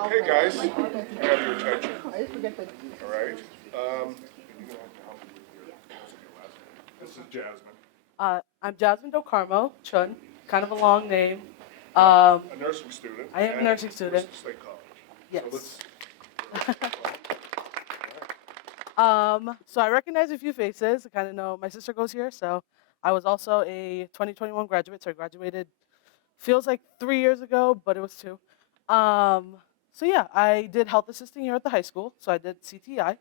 Okay, guys, I have your attention. All right. Um, this is Jasmine, I'm Jasmin DoCharmo Chhun, kind of a long name. a nursing student. I am a at nursing student. Worcester State College. Yes. So let's. So I recognize a few faces. I kind of know my sister goes here, so I was also a 2021 graduate. So I graduated, feels like 3 years ago, but it was two. So yeah, I did health assisting here at the high school. So I did CTI,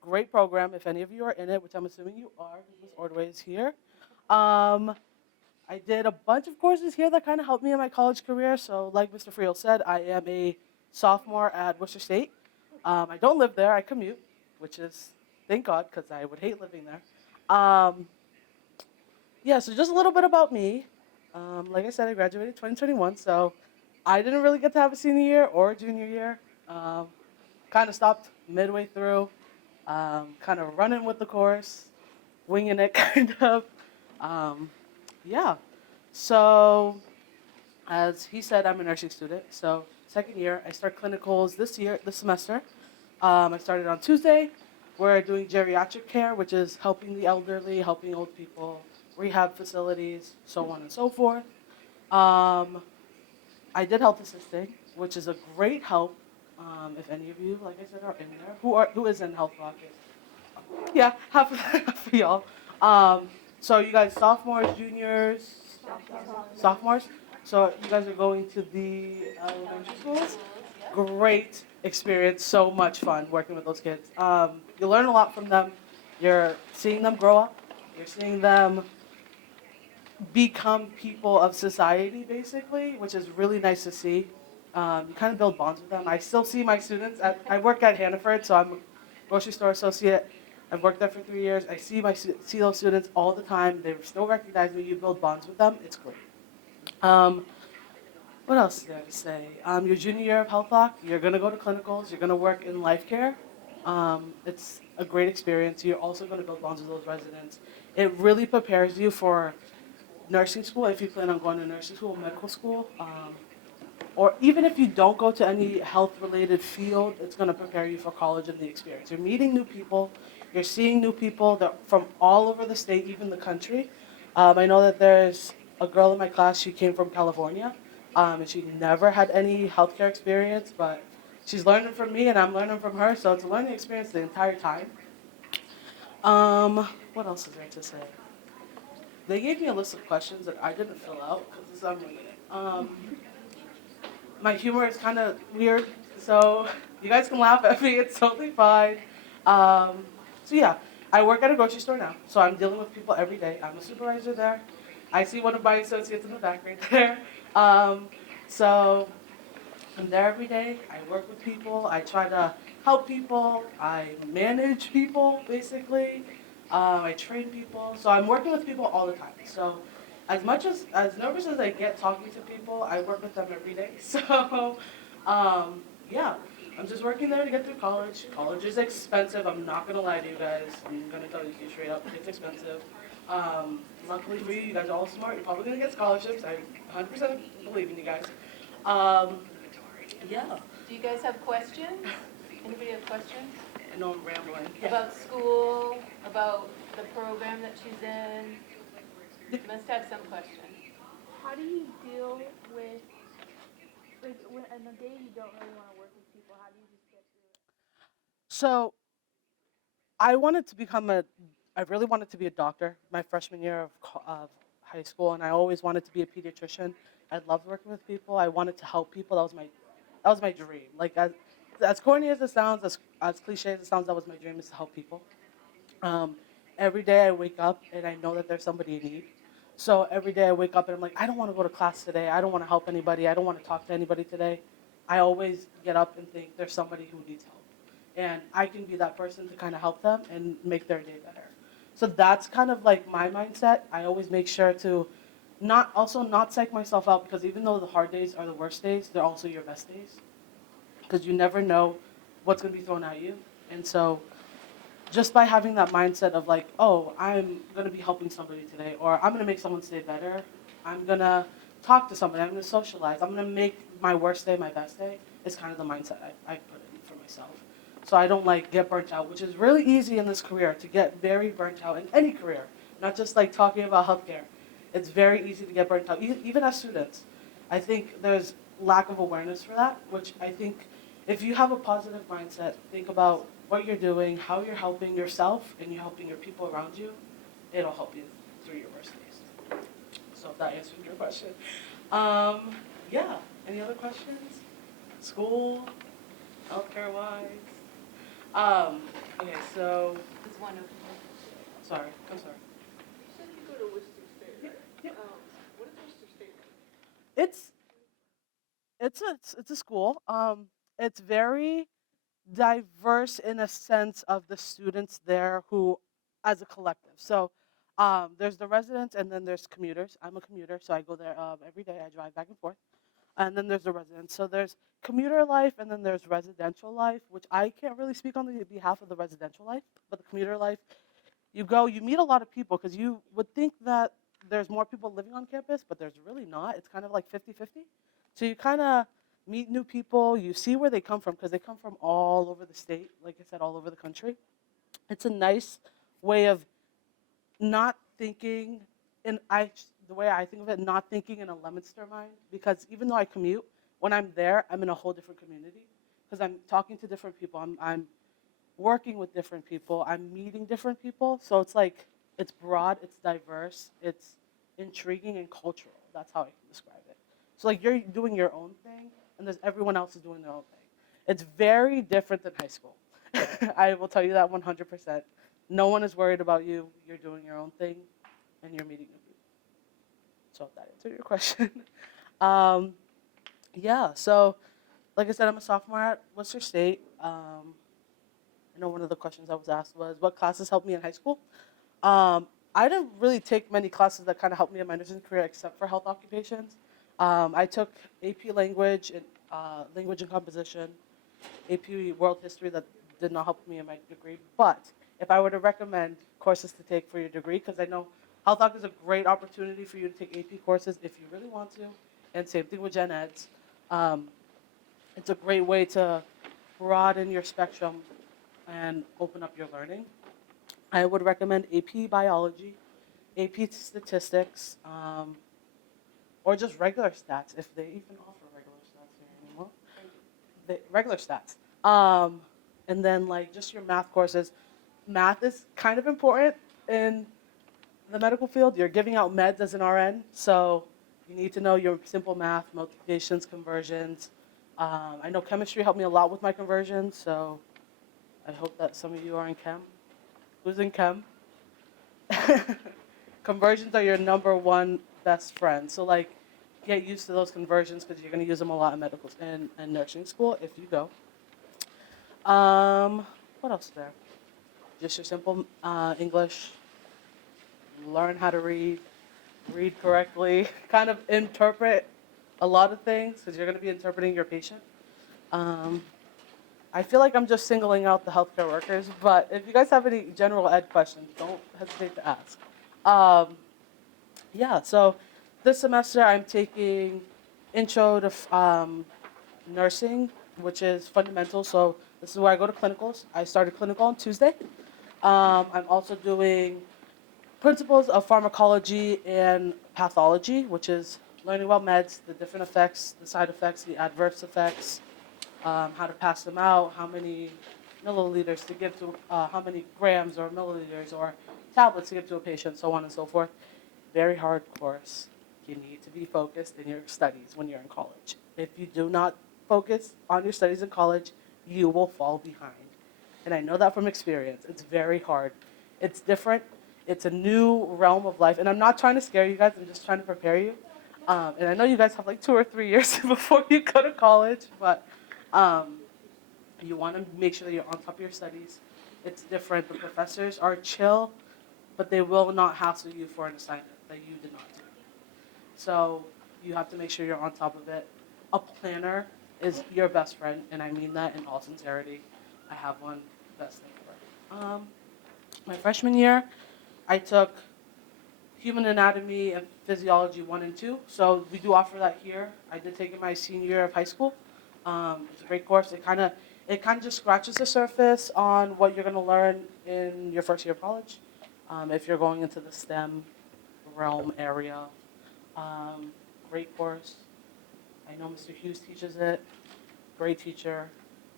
great program. If any of you are in it, which I'm assuming you are, because Ms. Ordway is here. Um, I did a bunch of courses here that kind of helped me in my college career. So like Mr. Friel said, I am a sophomore at Worcester State. I don't live there. I commute, which is, thank God, because I would hate living there. Yeah, so just a little bit about me. Like I said, I graduated 2021, so I didn't really get to have a senior year or a junior year. Kind of stopped midway through, kind of running with the course, winging it, kind of. Um, yeah. So, as he said, I'm a nursing student. So, second year, I start clinicals this semester. I started on Tuesday. We're doing geriatric care, which is helping the elderly, helping old people, rehab facilities, so on and so forth. Um, I did health assisting, which is a great help. If any of you, like I said, are in there, who is in health pocket? Yeah, half of y'all. So you guys sophomores, juniors, sophomores. So you guys are going to the elementary schools. Great experience, so much fun working with those kids. You learn a lot from them. You're seeing them grow up. You're seeing them become people of society, basically, which is really nice to see. You kind of build bonds with them. I still see my students. I work at Hannaford, so I'm a grocery store associate. I've worked there for 3 years. I see those students all the time. They still recognize me. You build bonds with them. It's great. Um, what else did I say? Your junior year of Health Lock, you're going to go to clinicals. You're going to work in life care. It's a great experience. You're also going to build bonds with those residents. It really prepares you for nursing school if you plan on going to nursing school, medical school. Or even if you don't go to any health-related field, it's going to prepare you for college and the experience. You're meeting new people. You're seeing new people that from all over the state, even the country. I know that there's a girl in my class. She came from California, and she never had any healthcare experience, but she's learning from me, and I'm learning from her. So it's a learning experience the entire time. What else is there to say? They gave me a list of questions that I didn't fill out because I'm winging it. My humor is kind of weird, so you guys can laugh at me. It's totally fine. So yeah, I work at a grocery store now, so I'm dealing with people every day. I'm a supervisor there. I see one of my associates in the back right there. So I'm there every day. I work with people. I try to help people. I manage people, basically. I train people. So I'm working with people all the time. So as nervous as I get talking to people, I work with them every day. So yeah, I'm just working there to get through college. College is expensive. I'm not gonna lie to you guys. I'm gonna tell you straight up, it's expensive. Luckily for you, you guys are all smart. You're probably gonna get scholarships. I 100% believe in you guys. Yeah. Do you guys have questions? Anybody have questions? I know I'm rambling. Yeah. About school, about the program that she's in? You must have some questions. How do you deal with, like, when on a day you don't really want to work with people? How do you just get through it? So I really wanted to be a doctor my freshman year of high school, and I always wanted to be a pediatrician. I loved working with people. I wanted to help people. That was my dream. Like as corny as it sounds, as cliche as it sounds, that was my dream, is to help people. Um, every day I wake up and I know that there's somebody in need. So every day I wake up and I'm like, I don't want to go to class today. I don't want to help anybody. I don't want to talk to anybody today. I always get up and think there's somebody who needs help. And I can be that person to kind of help them and make their day better. So that's kind of like my mindset. I always make sure to not psych myself out, because even though the hard days are the worst days, they're also your best days. Because you never know what's going to be thrown at you. And so just by having that mindset of like, oh, I'm going to be helping somebody today, or I'm going to make someone's day better, I'm going to talk to somebody, I'm going to socialize, I'm going to make my worst day, my best day, is kind of the mindset I put in for myself. So I don't like get burnt out, which is really easy in this career, to get very burnt out in any career, not just like talking about healthcare. It's very easy to get burnt out, even as students. I think there's lack of awareness for that, which I think if you have a positive mindset, think about what you're doing, how you're helping yourself, and you're helping your people around you, it'll help you through your worst days. So if that answers your question. Yeah, any other questions? School, healthcare-wise? Okay, so, There's one open. sorry, I'm sorry. You said you go to Worcester State, right? Yeah. What is Worcester State like? It's a school. It's very diverse in a sense of the students there who, as a collective. So, there's the residents and then there's commuters. I'm a commuter, so I go there every day. I drive back and forth. And then there's the residents. So there's commuter life and then there's residential life, which I can't really speak on the behalf of the residential life, but the commuter life, you go, you meet a lot of people because you would think that there's more people living on campus, but there's really not. It's kind of like 50-50. So you kind of meet new people, you see where they come from because they come from all over the state, like I said, all over the country. It's a nice way of not thinking, and the way I think of it, not thinking in a Leominster mind, because even though I commute, when I'm there, I'm in a whole different community because I'm talking to different people. I'm working with different people. I'm meeting different people. So it's like, it's broad, it's diverse, it's intriguing and cultural. That's how I can describe it. So like you're doing your own thing and there's everyone else is doing their own thing. It's very different than high school. I will tell you that 100%. No one is worried about you. You're doing your own thing and you're meeting new people. So if that answered your question. Yeah, so like I said, I'm a sophomore at Worcester State. I know one of the questions I was asked was, what classes helped me in high school? I didn't really take many classes that kind of helped me in my nursing career except for health occupations. I took AP Language and Composition, AP World History that did not help me in my degree. But if I were to recommend courses to take for your degree, because I know health doc is a great opportunity for you to take AP courses if you really want to, and same thing with gen eds. It's a great way to broaden your spectrum and open up your learning. I would recommend AP Biology, AP Statistics, or just regular stats, if they even offer regular stats here anymore. Regular stats. And then like just your math courses. Math is kind of important in the medical field. You're giving out meds as an RN, so you need to know your simple math, multiplications, conversions. I know chemistry helped me a lot with my conversions, so I hope that some of you are in chem. Who's in chem? Conversions are your number one best friend. So like, get used to those conversions because you're going to use them a lot in medical and nursing school if you go. What else is there? Just your simple English. Learn how to read correctly, kind of interpret a lot of things because you're going to be interpreting your patient. I feel like I'm just singling out the healthcare workers, but if you guys have any general ed questions, don't hesitate to ask. Yeah, so this semester I'm taking Intro to Nursing, which is fundamental. So this is where I go to clinicals. I started clinical on Tuesday. I'm also doing Principles of Pharmacology and Pathology, which is learning about meds, the different effects, the side effects, the adverse effects, how to pass them out, how many milliliters to give to, how many grams or milliliters or tablets to give to a patient, so on and so forth. Very hard course. You need to be focused in your studies when you're in college. If you do not focus on your studies in college, you will fall behind. And I know that from experience. It's very hard. It's different. It's a new realm of life. And I'm not trying to scare you guys. I'm just trying to prepare you. And I know you guys have like 2 or 3 years before you go to college, but you want to make sure that you're on top of your studies. It's different. The professors are chill, but they will not hassle you for an assignment that you did not do. So you have to make sure you're on top of it. A planner is your best friend, and I mean that in all sincerity. I have one, best thing ever. My freshman year, I took human anatomy and physiology 1 and 2. So we do offer that here. I did take it my senior year of high school. It's a great course. It kind of just scratches the surface on what you're going to learn in your first year of college. If you're going into the STEM realm area, great course. I know Mr. Hughes teaches it. Great teacher.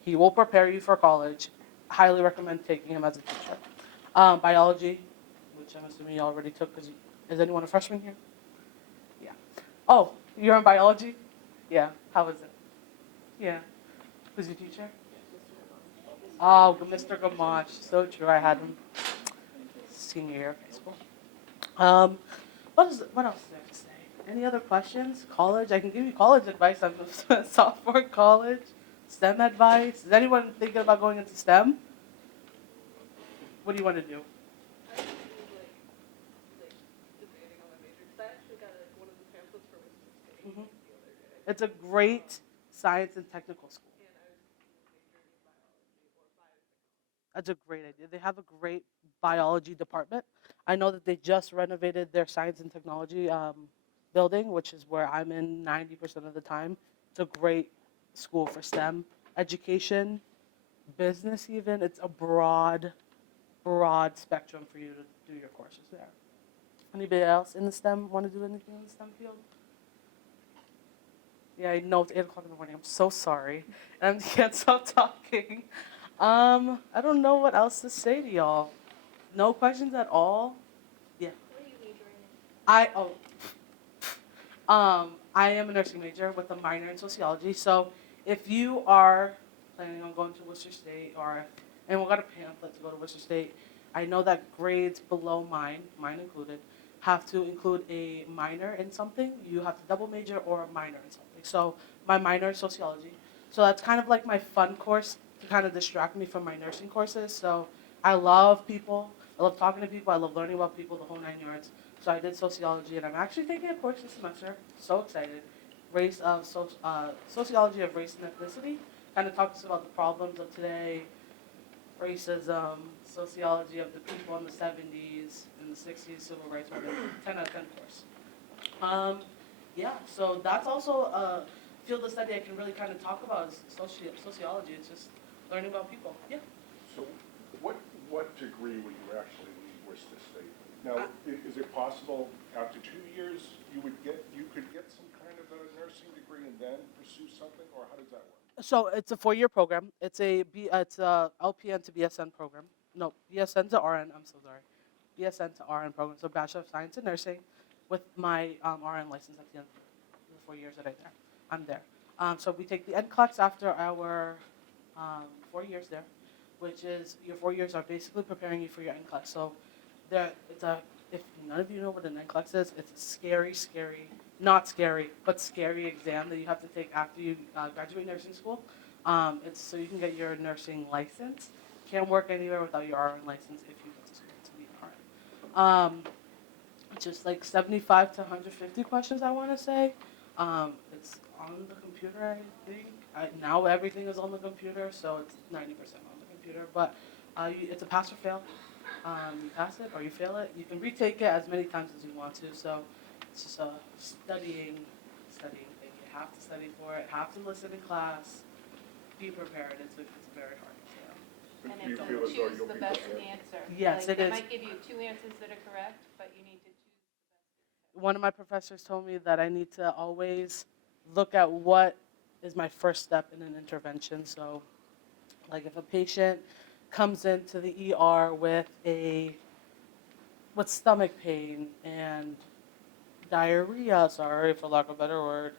He will prepare you for college. Highly recommend taking him as a teacher. Biology, which I'm assuming you already took, because is anyone a freshman here? Yeah. Oh, you're in biology? Yeah. How is it? Yeah. Who's your teacher? Oh, Mr. Gamache. So true. I had him senior year of high school. What else is there to say? Any other questions? College? I can give you college advice. I'm a sophomore in college. STEM advice. Is anyone thinking about going into STEM? What do you want to do? I actually like debating on my major, because I actually got like one of the pamphlets for Worcester State Mhm. the other day. It's a great science and technical school. And I was majoring in biology or biotechnology. That's a great idea. They have a great biology department. I know that they just renovated their science and technology building, which is where I'm in 90% of the time. It's a great school for STEM education, business even. It's a broad spectrum for you to do your courses there. Anybody else in the STEM want to do anything in the STEM field? Yeah, I know it's 8 o'clock in the morning. I'm so sorry. And I can't stop talking. I don't know what else to say to y'all. No questions at all? Yeah. What are you majoring in? I am a nursing major with a minor in sociology. So if you are planning on going to Worcester State, and we got a pamphlet to go to Worcester State, I know that grades below mine included, have to include a minor in something. You have to double major or a minor in something. So my minor is sociology. So that's kind of like my fun course to kind of distract me from my nursing courses. So I love people. I love talking to people. I love learning about people, the whole 9 yards. So I did sociology, and I'm actually taking a course this semester. So excited. Sociology of race and ethnicity. Kind of talks about the problems of today, racism, sociology of the people in the 70s, in the 60s, civil rights movement. 10 out of 10 course. Yeah, so that's also a field of study I can really kind of talk about is sociology. It's just learning about people. Yeah. So what degree would you actually leave Worcester State? Now, is it possible after 2 years you could get some kind of a nursing degree and then pursue something, or how does that work? So it's a 4-year program. It's a LPN to BSN program. No, BSN to RN. I'm so sorry. BSN to RN program. So Bachelor of Science in Nursing, with my RN license at the end of the 4 years that I'm there. So we take the NCLEX after our 4 years there, which is your 4 years are basically preparing you for your NCLEX. So if none of you know what an NCLEX is, it's a scary, not scary, but scary exam that you have to take after you graduate nursing school. It's so you can get your nursing license. Can't work anywhere without your RN license if you go to school to be RN. Just like 75 to 150 questions, I want to say. It's on the computer, I think. Now everything is on the computer, so it's 90% on the computer. But it's a pass or fail. You pass it or you fail it. You can retake it as many times as you want to. So it's just a studying thing. You have to study for it. Have to listen in class. Be prepared. It's a very hard exam. But And do you then feel as though choose you'll the be best prepared? answer. Yes, Like, it they is. might give you 2 answers that are correct, but you need to choose. One of my professors told me that I need to always look at what is my first step in an intervention. So, like if a patient comes into the ER with stomach pain and diarrhea, sorry for lack of a better word,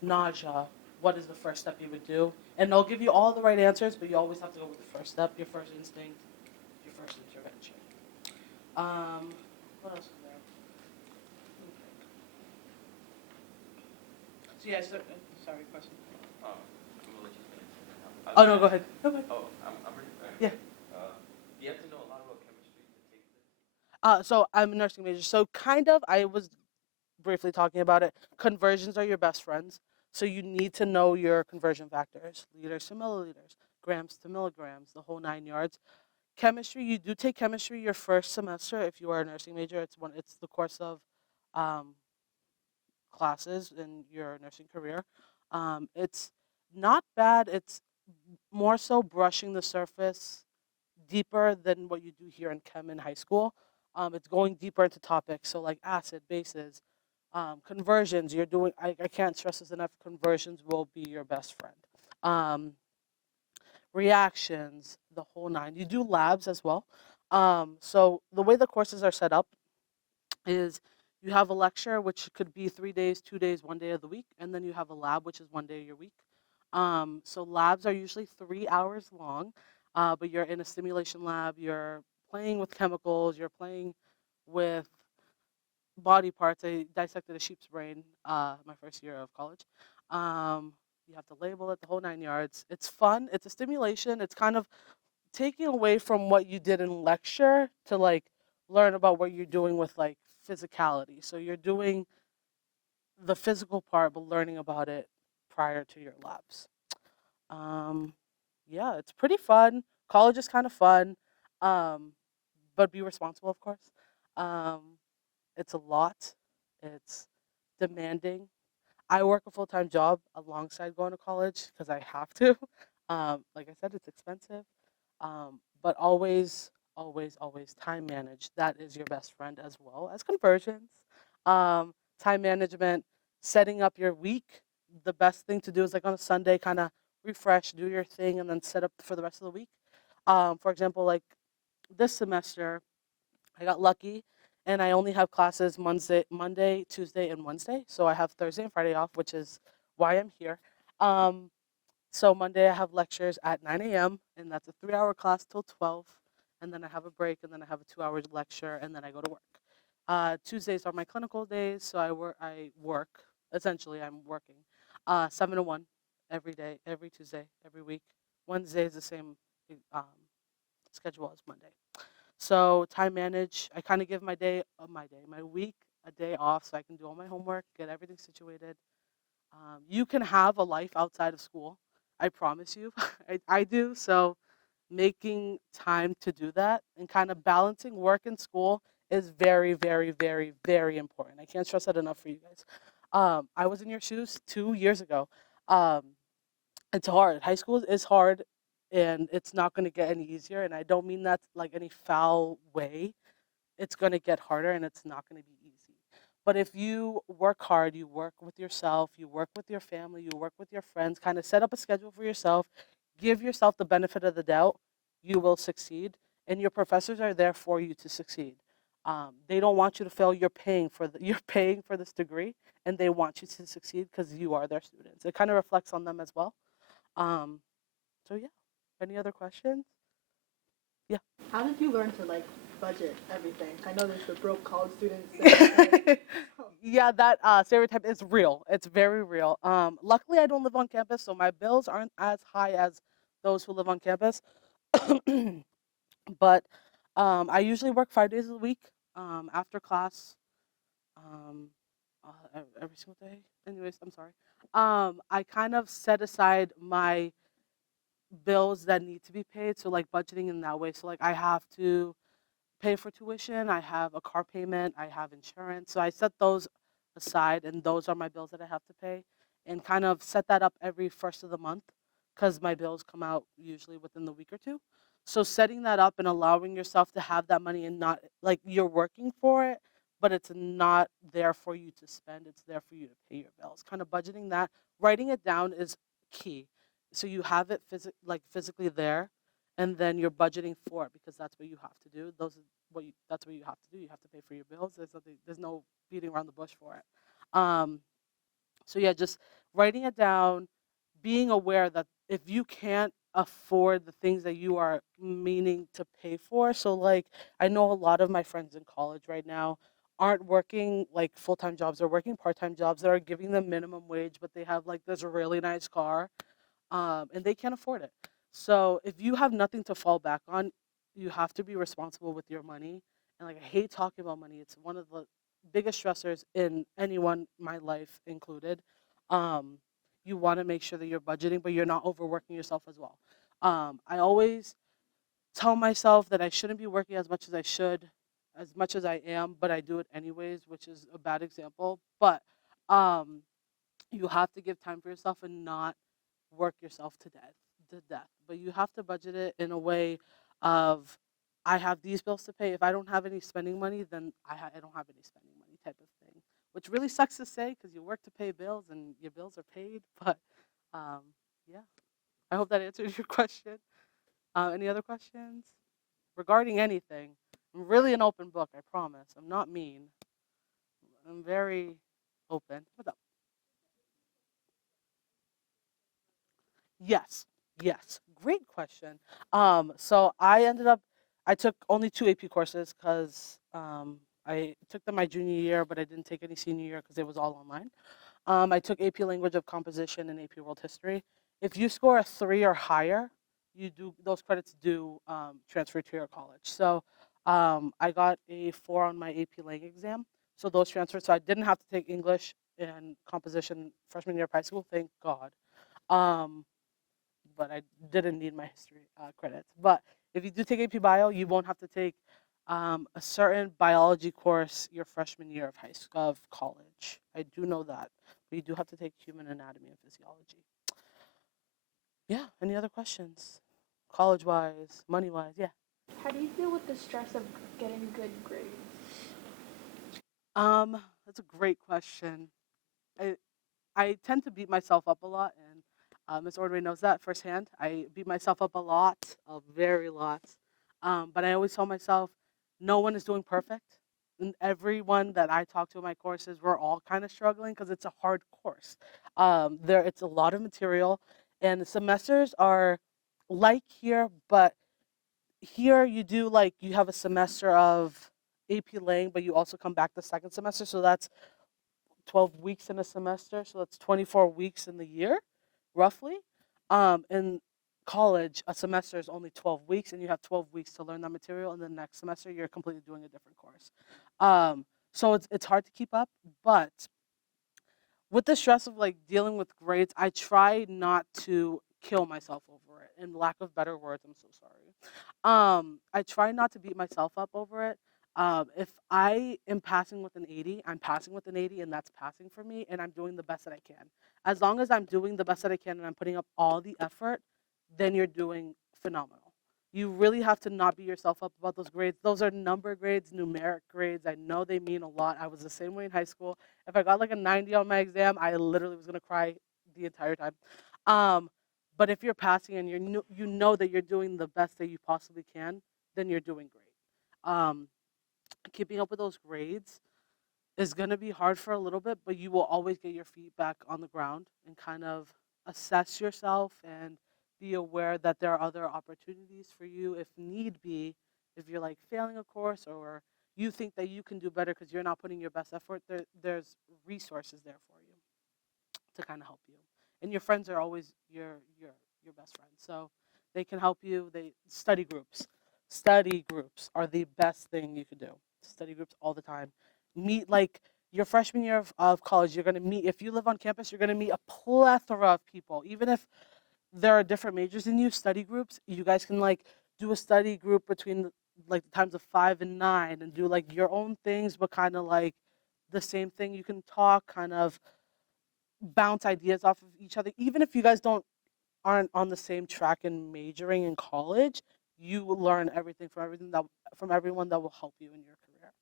nausea, what is the first step you would do? And they'll give you all the right answers, but you always have to go with the first step, your first instinct, your first intervention. What else is there? So yeah, sorry, question. I'm gonna let you finish. Oh no, go ahead. Go ahead. Oh, I'm ready. Yeah. Do you have to know a lot about chemistry to take this? So I'm a nursing major. So kind of, I was briefly talking about it. Conversions are your best friends. So you need to know your conversion factors, liters to milliliters, grams to milligrams, the whole 9 yards. Chemistry, you do take chemistry your first semester if you are a nursing major. It's the course of um, classes in your nursing career. It's not bad. It's more so brushing the surface deeper than what you do here in chem in high school. It's going deeper into topics, so like acid, bases, conversions. I can't stress this enough. Conversions will be your best friend. Um, Reactions, the whole nine. You do labs as well. So the way the courses are set up is you have a lecture, which could be 3 days, 2 days, 1 day of the week, and then you have a lab, which is 1 day of your week. So labs are usually 3 hours long, but you're in a simulation lab, you're playing with chemicals, you're playing with body parts. I dissected a sheep's brain my first year of college. You have to label it, the whole 9 yards. It's fun. It's a stimulation. It's kind of taking away from what you did in lecture to like learn about what you're doing with like physicality. So you're doing the physical part, but learning about it prior to your labs. Um, yeah, it's pretty fun. College is kind of fun, um, but be responsible, of course. Um, it's a lot. It's demanding. I work a full time job alongside going to college because I have to. Like I said, it's expensive, but always, always, always time manage. That is your best friend as well as conversions. Time management, setting up your week. The best thing to do is like on a Sunday, kind of refresh, do your thing, and then set up for the rest of the week. For example, like this semester, I got lucky and I only have classes Monday, Tuesday, and Wednesday. So I have Thursday and Friday off, which is why I'm here. Um, so Monday I have lectures at 9 a.m. and that's a 3 hour class till 12. And then I have a break and then I have a 2 hour lecture and then I go to work. Tuesdays are my clinical days, so I work. Essentially, I'm working 7 to 1 every day, every Tuesday, every week. Wednesday is the same um, schedule as Monday. So time manage. I kind of give my week a day off so I can do all my homework, get everything situated. You can have a life outside of school. I promise you, I do. So making time to do that and kind of balancing work and school is very, very, very, very important. I can't stress that enough for you guys. I was in your shoes 2 years ago. Um, it's hard. High school is hard and it's not going to get any easier. And I don't mean that like any foul way. It's going to get harder and it's not going to be easy. But if you work hard, you work with yourself, you work with your family, you work with your friends, kind of set up a schedule for yourself, give yourself the benefit of the doubt, you will succeed. And your professors are there for you to succeed. They don't want you to fail. You're paying for this degree, and they want you to succeed because you are their students. It kind of reflects on them as well. Um, so yeah. Any other questions? Yeah. How did you learn to like budget everything? I know there's the broke college students. stereotype. Yeah, that stereotype is real. It's very real. Luckily, I don't live on campus, so my bills aren't as high as those who live on campus. But I usually work 5 days a week after class, um, every single day. Anyways, I'm sorry. I kind of set aside my bills that need to be paid, so like budgeting in that way. So like I have to pay for tuition, I have a car payment, I have insurance. So I set those aside, and those are my bills that I have to pay, and kind of set that up every first of the month because my bills come out usually within the week or two. So setting that up and allowing yourself to have that money and not like you're working for it, but it's not there for you to spend, it's there for you to pay your bills. Kind of budgeting that, writing it down is key. So you have it physically there and then you're budgeting for it because that's what you have to do. That's what you have to do. You have to pay for your bills. There's no beating around the bush for it. So yeah, just writing it down, being aware that if you can't afford the things that you are meaning to pay for, so like I know a lot of my friends in college right now aren't working like full-time jobs, they're working part-time jobs that are giving them minimum wage, but they have like this really nice car, and they can't afford it. So if you have nothing to fall back on, you have to be responsible with your money. And like I hate talking about money. It's one of the biggest stressors in anyone, my life included. Um, you want to make sure that you're budgeting, but you're not overworking yourself as well. I always tell myself that I shouldn't be working as much as I should, as much as I am, but I do it anyways, which is a bad example. But um, you have to give time for yourself and not work yourself to death. But you have to budget it in a way of, I have these bills to pay. If I don't have any spending money, then I don't have any spending money type of thing, which really sucks to say because you work to pay bills and your bills are paid. But um, yeah, I hope that answers your question. Any other questions regarding anything? I'm really an open book, I promise. I'm not mean. I'm very open. What's up? Yes, yes. Great question. So I took only two AP courses because I took them my junior year, but I didn't take any senior year because it was all online. I took AP Language of Composition and AP World History. If you score a 3 or higher, those credits do transfer to your college. So I got a 4 on my AP Lang exam, so those transferred. So I didn't have to take English and composition freshman year of high school, thank God. Um, but I didn't need my history credits. But if you do take AP Bio, you won't have to take a certain biology course your freshman year of of college. I do know that, but you do have to take human anatomy and physiology. Yeah. Any other questions? College wise, money wise, yeah. How do you deal with the stress of getting good grades? That's a great question. I I tend to beat myself up a lot, and Ms. Ordway knows that firsthand. I beat myself up a lot, a very lot. But I always tell myself, no one is doing perfect. And everyone that I talk to in my courses, we're all kind of struggling because it's a hard course. It's a lot of material, and the semesters are like here, but here you do like you have a semester of AP Lang, but you also come back the second semester, so that's 12 weeks in a semester, so that's 24 weeks in the year, roughly. In college, a semester is only 12 weeks, and you have 12 weeks to learn that material, and then next semester, you're completely doing a different course. So it's hard to keep up, but with the stress of like dealing with grades, I try not to kill myself over it. In lack of better words, I'm so sorry. I try not to beat myself up over it. If I am passing with an 80, I'm passing with an 80, and that's passing for me, and I'm doing the best that I can. As long as I'm doing the best that I can and I'm putting up all the effort, then you're doing phenomenal. You really have to not beat yourself up about those grades. Those are number grades, numeric grades. I know they mean a lot. I was the same way in high school. If I got like a 90 on my exam, I literally was gonna cry the entire time. Um, but if you're passing and you know that you're doing the best that you possibly can, then you're doing great. Keeping up with those grades is going to be hard for a little bit, but you will always get your feet back on the ground and kind of assess yourself and be aware that there are other opportunities for you if need be. If you're like failing a course or you think that you can do better because you're not putting your best effort, there's resources there for you to kind of help you. And your friends are always your best friends, so they can help you. They study groups are the best thing you could do. Study groups all the time. Meet like your freshman year of college. You're gonna meet if you live on campus. You're gonna meet a plethora of people, even if there are different majors in you. Study groups. You guys can like do a study group between like the times of 5 and 9, and do like your own things, but kind of like the same thing. You can talk, kind of bounce ideas off of each other. Even if you guys aren't on the same track and majoring in college, you will learn everything from everyone that will help you in your career.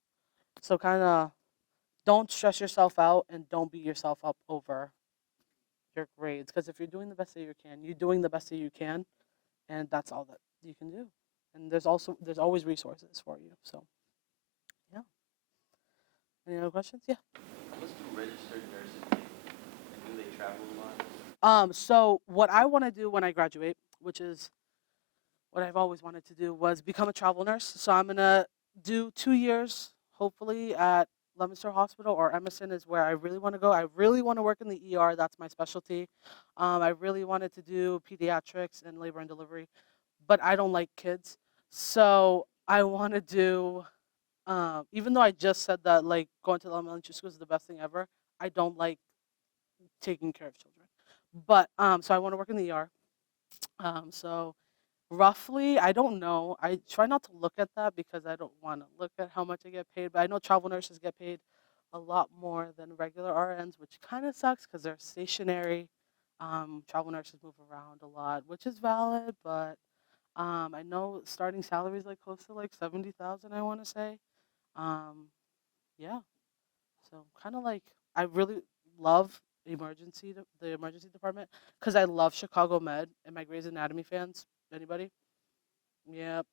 So kind of don't stress yourself out and don't beat yourself up over your grades, because if you're doing the best that you can, you're doing the best that you can, and that's all that you can do. And there's always resources for you. So yeah. Any other questions? Yeah. How much do registered nurses make? And do they travel a lot? So what I want to do when I graduate, which is what I've always wanted to do, was become a travel nurse. So I'm gonna do 2 years, hopefully, at Leominster Hospital, or Emerson is where I really want to go. I really want to work in the ER. That's my specialty. I really wanted to do pediatrics and labor and delivery, but I don't like kids. So I want to do, even though I just said that like going to the elementary school is the best thing ever, I don't like taking care of children. But so I want to work in the ER. So Roughly, I don't know. I try not to look at that because I don't want to look at how much I get paid. But I know travel nurses get paid a lot more than regular RNs, which kind of sucks because they're stationary. Travel nurses move around a lot, which is valid. But I know starting salary is like close to like 70,000. I want to say. Um, yeah. So kind of like I really love the emergency department because I love Chicago Med. And my Grey's Anatomy fans? Anybody? Yep.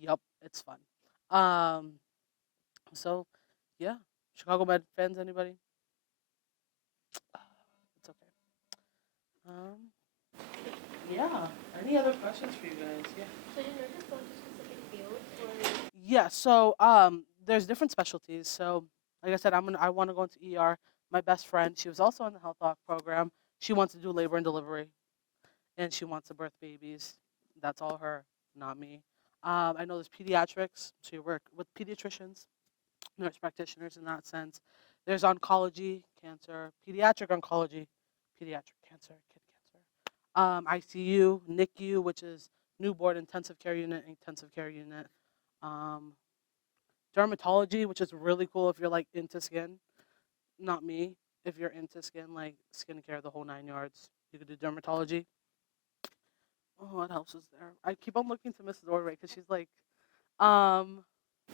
Yep. It's fun. Um. So, yeah. Chicago Med fans. Anybody? It's okay. Um. Yeah. Any other questions for you guys? Yeah. So do nurses go into specific fields or? Yeah. So, there's different specialties. So, like I said, I want to go into ER. My best friend, she was also in the health doc program. She wants to do labor and delivery, and she wants to birth babies. That's all her, not me. I know there's pediatrics, so you work with pediatricians, nurse practitioners in that sense. There's oncology, cancer, pediatric oncology, pediatric cancer, kid cancer. ICU, NICU, which is newborn intensive care unit, intensive care unit. Um, dermatology, which is really cool if you're like into skin. Not me. If you're into skin, like skincare, the whole 9 yards, you could do dermatology. Oh, what else is there? I keep on looking to Mrs. Ordway because she's like, um,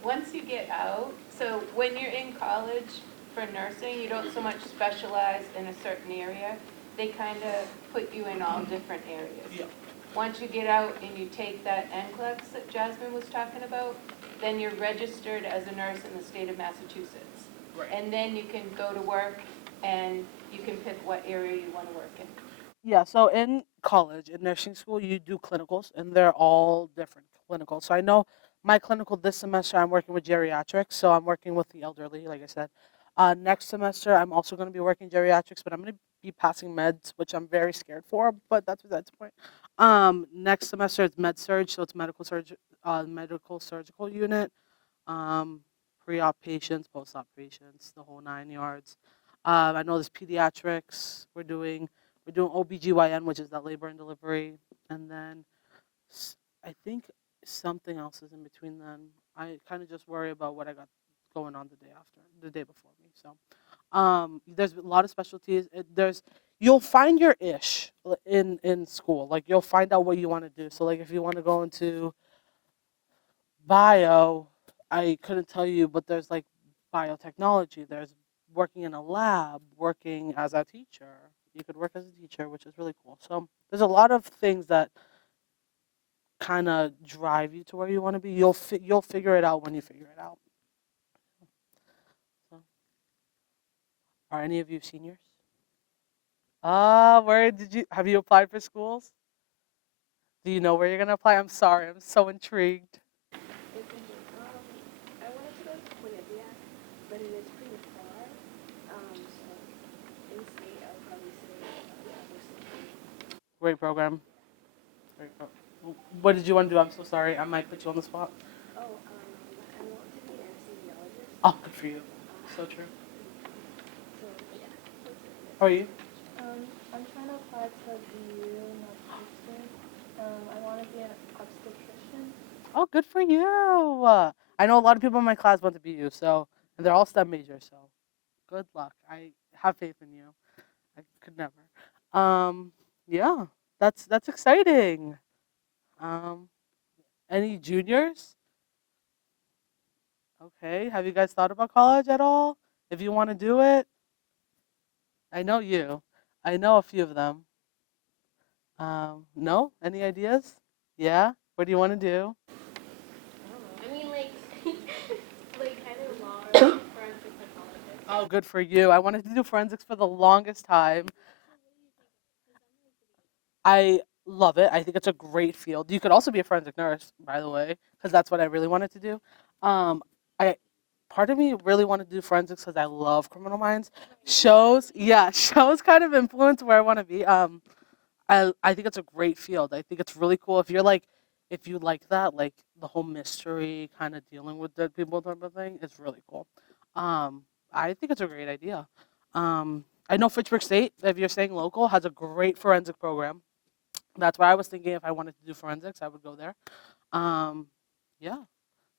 Once you get out, so when you're in college for nursing, you don't so much specialize in a certain area. They kind of put you in all different areas. Yeah. Once you get out and you take that NCLEX that Jasmine was talking about, then you're registered as a nurse in the state of Massachusetts. Right. And then you can go to work and you can pick what area you want to work in. Yeah, so in college, in nursing school, you do clinicals, and they're all different clinicals. So I know my clinical this semester, I'm working with geriatrics, so I'm working with the elderly, like I said. Next semester, I'm also going to be working geriatrics, but I'm going to be passing meds, which I'm very scared for, but that's the point. Next semester, it's med surg, so it's medical surgical unit, um, pre-op patients, post-op patients, the whole 9 yards. I know there's pediatrics. We're doing OBGYN, which is that labor and delivery, and then I think something else is in between then. I kind of just worry about what I got going on the day before me. So, there's a lot of specialties. You'll find your ish in school. Like you'll find out what you want to do. So like if you want to go into bio, I couldn't tell you, but there's like biotechnology. There's working in a lab, working as a teacher. You could work as a teacher, which is really cool. So there's a lot of things that kind of drive you to where you want to be. You'll figure it out when you figure it out. So, are any of you seniors? Where did you have you applied for schools? Do you know where you're gonna apply? I'm sorry, I'm so intrigued. I wanted to go to Bolivia, but it is pretty far. So in state, I would probably say, Worcester State. Great program. What did you want to do? I'm so sorry. I might put you on the spot. I want to be an anesthesiologist. Oh, good for you. So true. So yeah, that's it. How are you? I'm trying to apply to BU Northeastern. I want to be an obstetrician. Oh, good for you. I know a lot of people in my class want to be you, and they're all STEM majors, so good luck. I have faith in you. I could never. Yeah, that's exciting. Um, any juniors? Okay, have you guys thought about college at all? If you want to do it, I know you. I know a few of them. No? Any ideas? Yeah? What do you want to do? I mean, like, like kind of law or forensic pathologist. Oh, good for you. I wanted to do forensics for the longest time. I love it. I think it's a great field. You could also be a forensic nurse, by the way, because that's what I really wanted to do. I part of me really wanted to do forensics because I love Criminal Minds. Shows kind of influence where I want to be. I think it's a great field. I think it's really cool if you like that, like the whole mystery kind of dealing with dead people type of thing. It's really cool. I think it's a great idea. I know Fitchburg State, if you're staying local, has a great forensic program. That's where I was thinking if I wanted to do forensics, I would go there. Um, yeah,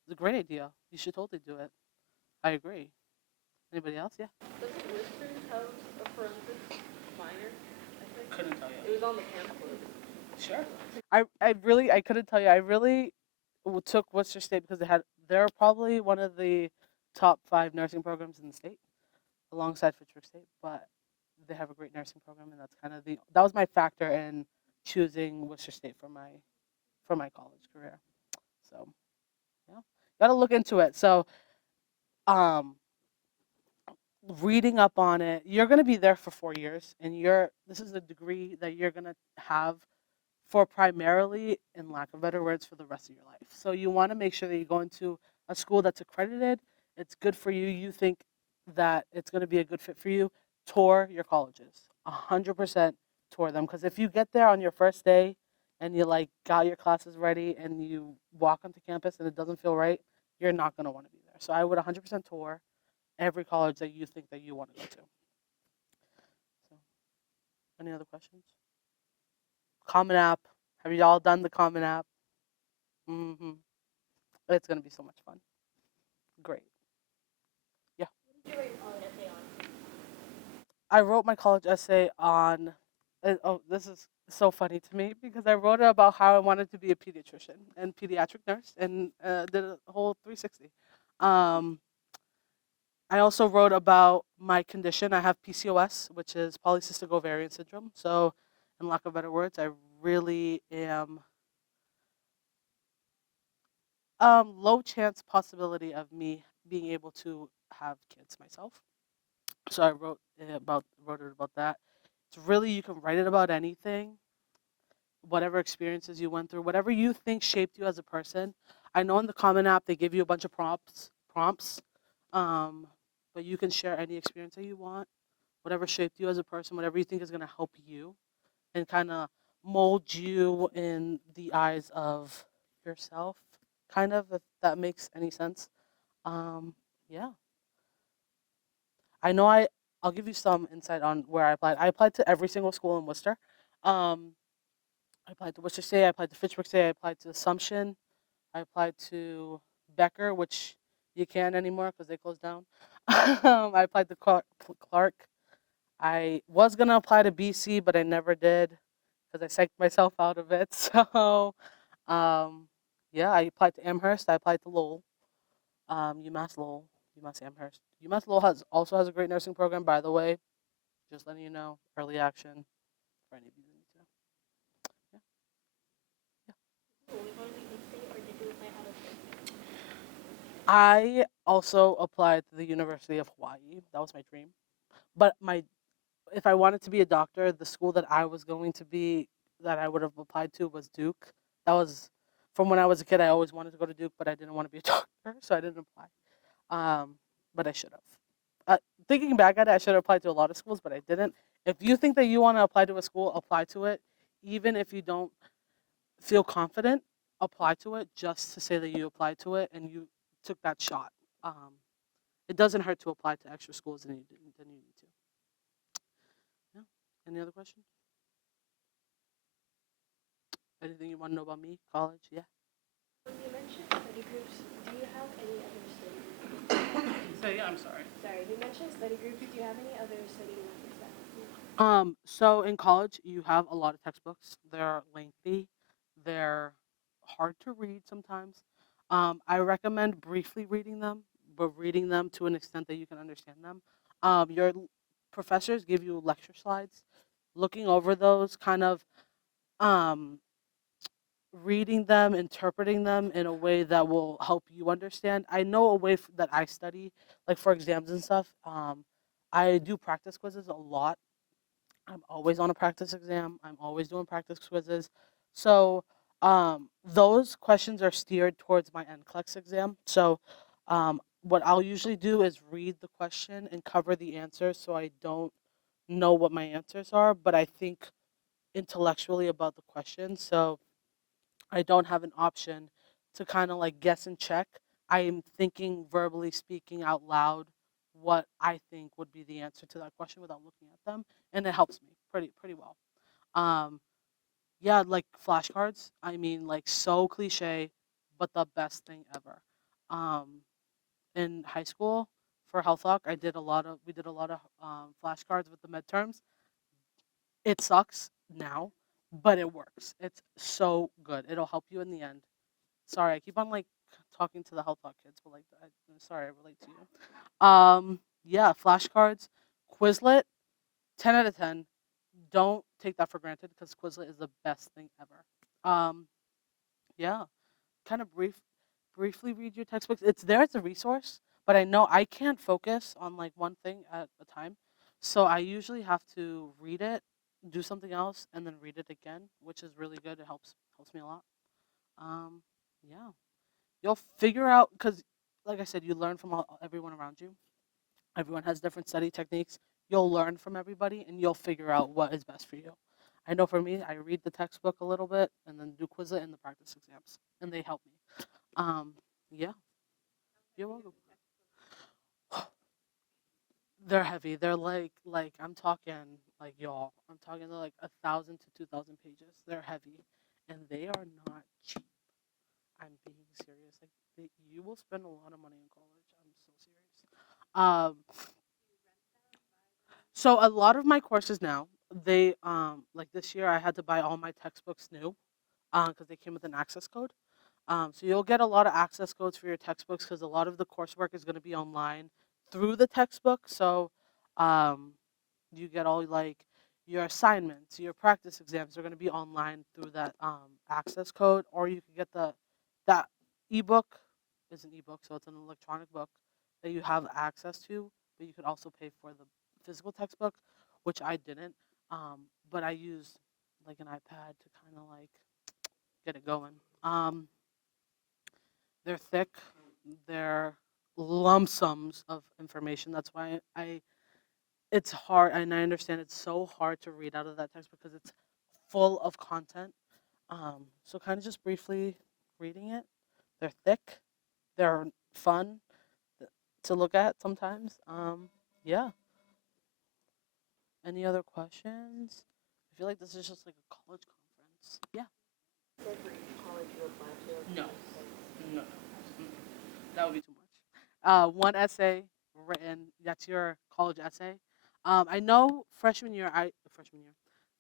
it's a great idea. You should totally do it. I agree. Anybody else? Yeah. Doesn't Worcester have a forensics minor? I think. Couldn't tell you. It was on the pamphlet. Sure. I couldn't tell you. I really took Worcester State because they're probably one of the top 5 nursing programs in the state, alongside Fitchburg State. But they have a great nursing program, and that's kind of that was my factor in choosing Worcester State for my college career. So yeah, gotta look into it. So um, reading up on it, you're gonna be there for 4 years, and this is a degree that you're gonna have for primarily, in lack of better words, for the rest of your life. So you want to make sure that you go into a school that's accredited. It's good for you. You think that it's going to be a good fit for you. Tour your colleges. 100% tour them. Because if you get there on your first day and you like got your classes ready and you walk onto campus and it doesn't feel right, you're not going to want to be there. So I would 100% tour every college that you think that you want to go to. So, any other questions? Common App. Have you all done the Common App? Mm-hmm. It's gonna be so much fun. Great. Yeah. What did you write your college essay on? I wrote my college essay on. Oh, this is so funny to me because I wrote it about how I wanted to be a pediatrician and pediatric nurse and did a whole 360. Um, I also wrote about my condition. I have PCOS, which is polycystic ovarian syndrome. So, in lack of better words, I really am low chance possibility of me being able to have kids myself. So I wrote it about that. It's really you can write it about anything, whatever experiences you went through, whatever you think shaped you as a person. I know in the Common App they give you a bunch of prompts, um, but you can share any experience that you want, whatever shaped you as a person, whatever you think is gonna help you, and kind of mold you in the eyes of yourself, kind of, if that makes any sense. Um, yeah. I know I'll give you some insight on where I applied. I applied to every single school in Worcester. Um, I applied to Worcester State, I applied to Fitchburg State, I applied to Assumption, I applied to Becker, which you can't anymore because they closed down. I applied to Clark. I was gonna apply to BC, but I never did because I psyched myself out of it. So, um, yeah, I applied to Amherst. I applied to Lowell, UMass Lowell, UMass Amherst. UMass Lowell also has a great nursing program, by the way. Just letting you know, early action for any of you that need to know. Yeah. Only one week in state, or did you apply out of state? I also applied to the University of Hawaii. That was my dream. But if I wanted to be a doctor, the school that I was going to be that I would have applied to was Duke. That was from when I was a kid. I always wanted to go to Duke, but I didn't want to be a doctor, so I didn't apply. But I should have. Thinking back at it, I should have applied to a lot of schools, but I didn't. If you think that you want to apply to a school, apply to it. Even if you don't feel confident, apply to it just to say that you applied to it and you took that shot. It doesn't hurt to apply to extra schools than than you need to. Yeah. Any other questions? Anything you want to know about me? College? Yeah. When you mentioned study groups, do you have any other study groups? Say yeah. I'm sorry. Sorry, you mentioned study groups. Do you have any other study methods that help you? So in college, you have a lot of textbooks. They're lengthy. They're hard to read sometimes. I recommend briefly reading them, but reading them to an extent that you can understand them. Your professors give you lecture slides. Looking over those, kind of um, reading them, interpreting them in a way that will help you understand. I know a way that I study, like for exams and stuff. I do practice quizzes a lot. I'm always on a practice exam. I'm always doing practice quizzes. So those questions are steered towards my NCLEX exam. So what I'll usually do is read the question and cover the answers so I don't know what my answers are, but I think intellectually about the question. So I don't have an option to kind of like guess and check. I am thinking verbally speaking out loud what I think would be the answer to that question without looking at them, and it helps me pretty well. Um, Yeah, like flashcards. I mean, like so cliche, but the best thing ever. Um, in high school for health talk, we did a lot of flashcards with the midterms. It sucks now, but it works. It's so good. It'll help you in the end. Sorry, I keep on like talking to the health talk kids, but like, I'm sorry, I relate to you. Yeah, flashcards, Quizlet, 10 out of 10. Don't take that for granted because Quizlet is the best thing ever. Yeah, kind of briefly read your textbooks. It's there as a resource, but I know I can't focus on like one thing at a time. So I usually have to read it, do something else, and then read it again, which is really good. It helps me a lot. Um, yeah, you'll figure out because, like I said, you learn from everyone around you. Everyone has different study techniques. You'll learn from everybody, and you'll figure out what is best for you. I know for me, I read the textbook a little bit, and then do Quizlet and the practice exams, and they help me. Yeah, you're welcome. They're heavy. They're like I'm talking like y'all. I'm talking like 1,000 to 2,000 pages. They're heavy, and they are not cheap. I'm being serious. Like you will spend a lot of money in college. I'm so serious. So a lot of my courses now, they like this year I had to buy all my textbooks new, because they came with an access code. So you'll get a lot of access codes for your textbooks because a lot of the coursework is going to be online through the textbook. So um, you get all like your assignments, your practice exams are going to be online through that access code, or you can get that ebook is an ebook, so it's an electronic book that you have access to, but you could also pay for the physical textbook, which I didn't. But I used like an iPad to kind of like get it going. Um, they're thick. They're lump sums of information. That's why it's hard, and I understand it's so hard to read out of that text because it's full of content. So kind of just briefly reading it. They're thick. They're fun to look at sometimes. Yeah. Any other questions? I feel like this is just like a college conference. Yeah. No. No. That would be too much. One essay written. That's your college essay. I know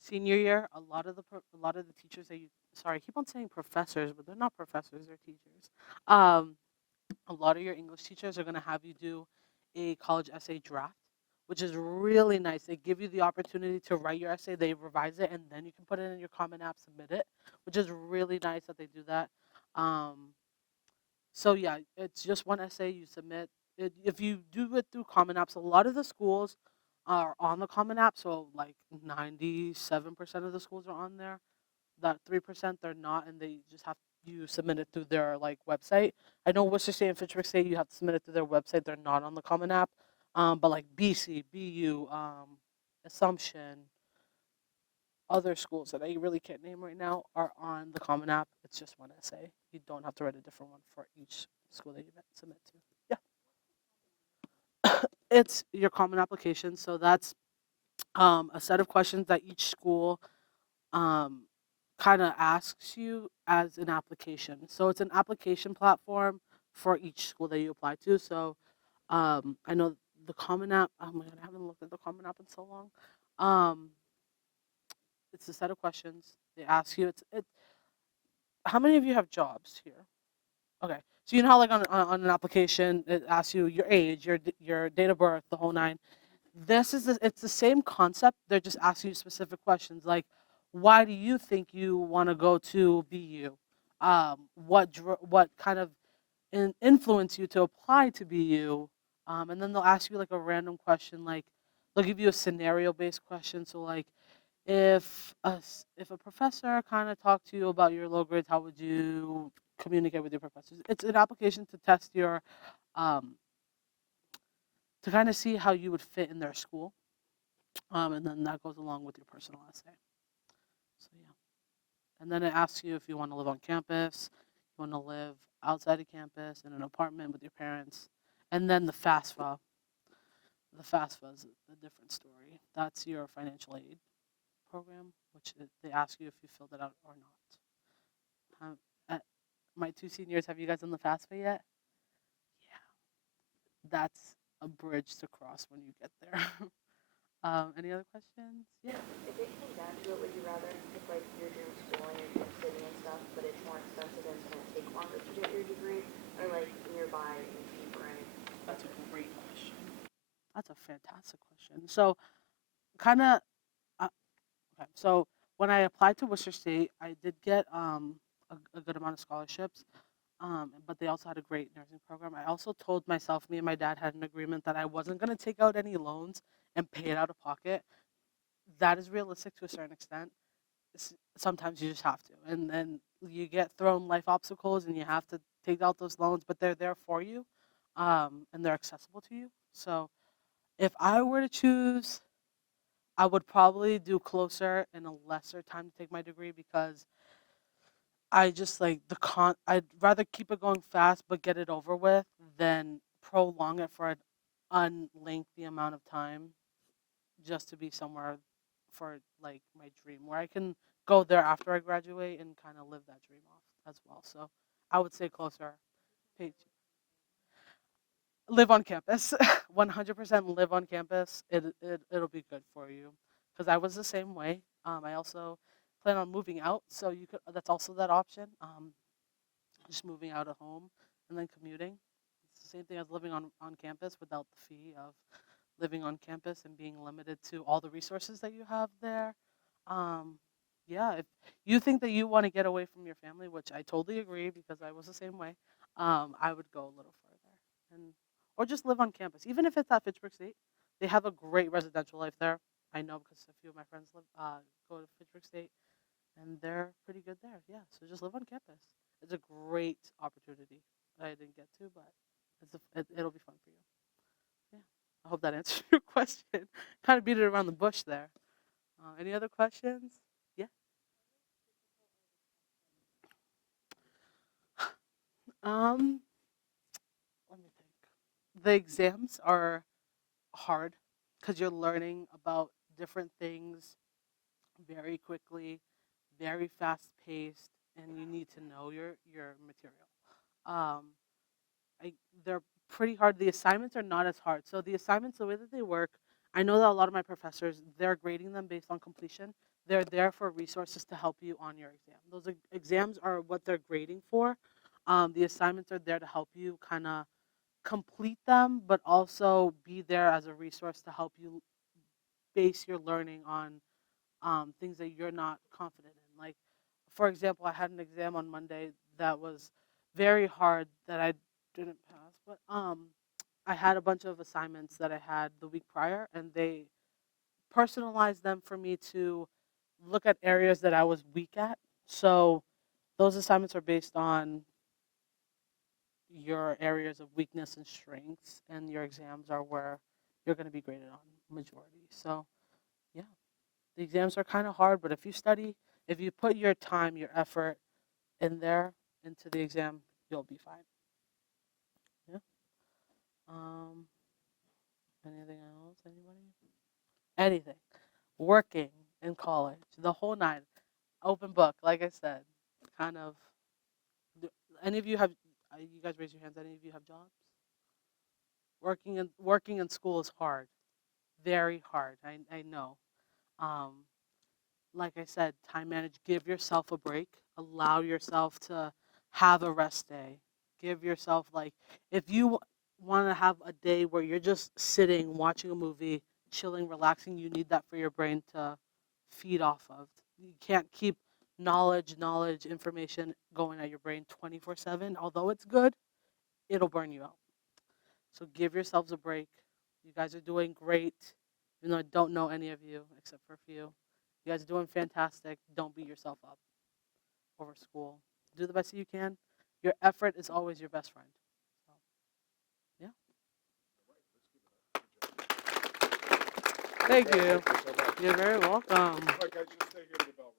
senior year, a lot of the teachers that you. Sorry, I keep on saying professors, but they're not professors. They're teachers. Um, a lot of your English teachers are gonna have you do a college essay draft, which is really nice. They give you the opportunity to write your essay. They revise it, and then you can put it in your Common App, submit it, which is really nice that they do that. Um, so yeah, it's just one essay you submit. If you do it through Common Apps, a lot of the schools are on the Common App. So like 97% of the schools are on there. That 3% they're not, and they just have you submit it through their like website. I know Worcester State and Fitchburg State you have to submit it through their website. They're not on the Common App. But like BC, BU, Assumption, other schools that I really can't name right now are on the Common App. It's just one essay. You don't have to write a different one for each school that you submit to. Yeah, it's your Common Application. So that's a set of questions that each school um, kind of asks you as an application. So it's an application platform for each school that you apply to. So I know the Common App. Oh my god, I haven't looked at the Common App in so long. Um, it's a set of questions they ask you. How many of you have jobs here? Okay, so you know how like on an application it asks you your age, your date of birth, the whole nine. It's the same concept. They're just asking you specific questions like, why do you think you want to go to BU? What kind of influence you to apply to BU? And then they'll ask you like a random question, like they'll give you a scenario based question. So like if a professor kind of talked to you about your low grades, how would you communicate with your professors? It's an application to test your um, to kind of see how you would fit in their school, and then that goes along with your personal essay. So yeah, and then it asks you if you want to live on campus, you want to live outside of campus in an apartment with your parents, and then the FAFSA. The FAFSA is a different story. That's your financial aid. program, which they ask you if you filled it out or not. My 2 seniors, have you guys done the FAFSA yet? Yeah, that's a bridge to cross when you get there. Any other questions? Yeah. If it came down to it, would you rather pick like your dream school and your dream city and stuff, but it's more expensive and it's gonna take longer to get your degree, or like nearby and cheaper and That's a great question. That's a fantastic question. So, kind of, okay. So when I applied to Worcester State, I did get a good amount of scholarships, but they also had a great nursing program. I also told myself, me and my dad had an agreement that I wasn't going to take out any loans and pay it out of pocket. That is realistic to a certain extent. Sometimes you just have to, and then you get thrown life obstacles, and you have to take out those loans, but they're there for you, and they're accessible to you. So if I were to choose, I would probably do closer in a lesser time to take my degree because I just like I'd rather keep it going fast but get it over with than prolong it for an unlengthy amount of time just to be somewhere for like my dream where I can go there after I graduate and kind of live that dream off as well. So I would say closer. Page. Live on campus. 100% live on campus. It'll be good for you because I was the same way. I also plan on moving out, so you could. That's also that option. Just moving out of home and then commuting. It's the same thing as living on campus without the fee of living on campus and being limited to all the resources that you have there. Um, yeah, if you think that you want to get away from your family, which I totally agree because I was the same way, I would go a little further and or just live on campus. Even if it's at Fitchburg State, they have a great residential life there. I know because a few of my friends go to Fitchburg State, and they're pretty good there. Yeah, so just live on campus. It's a great opportunity that I didn't get to, but it'll be fun for you. Yeah, I hope that answers your question. Kind of beat it around the bush there. Any other questions? Yeah. Um, Let me think. The exams are hard because you're learning about different things very quickly, very fast paced, and you need to know your material. Um, they're pretty hard. The assignments are not as hard. So the assignments, the way that they work, I know that a lot of my professors, they're grading them based on completion. They're there for resources to help you on your exam. Those exams are what they're grading for. The assignments are there to help you kind of complete them, but also be there as a resource to help you base your learning on things that you're not confident in. Like, for example, I had an exam on Monday that was very hard that I didn't pass, but I had a bunch of assignments that I had the week prior, and they personalized them for me to look at areas that I was weak at. So those assignments are based on your areas of weakness and strengths, and your exams are where you're going to be graded on majority. So yeah, the exams are kind of hard, but if you study, if you put your time, your effort in there into the exam, you'll be fine. Yeah. Um, Anything else? Anybody? Anything? Working in college, the whole nine, open book. Like I said, kind of. Any of you have? You guys raise your hands. Any of you have jobs? Working in school is hard, very hard. I know. Um, like I said, time manage. Give yourself a break. Allow yourself to have a rest day. Give yourself like if you want to have a day where you're just sitting, watching a movie, chilling, relaxing. You need that for your brain to feed off of. You can't keep knowledge, information going at your brain 24/7. Although it's good, it'll burn you out. So give yourselves a break. You guys are doing great. Even though I don't know any of you except for a few. You guys are doing fantastic. Don't beat yourself up over school. Do the best that you can. Your effort is always your best friend. So, yeah. Thank you. Thank you so much. You're very welcome. All right, guys, just stay here to develop.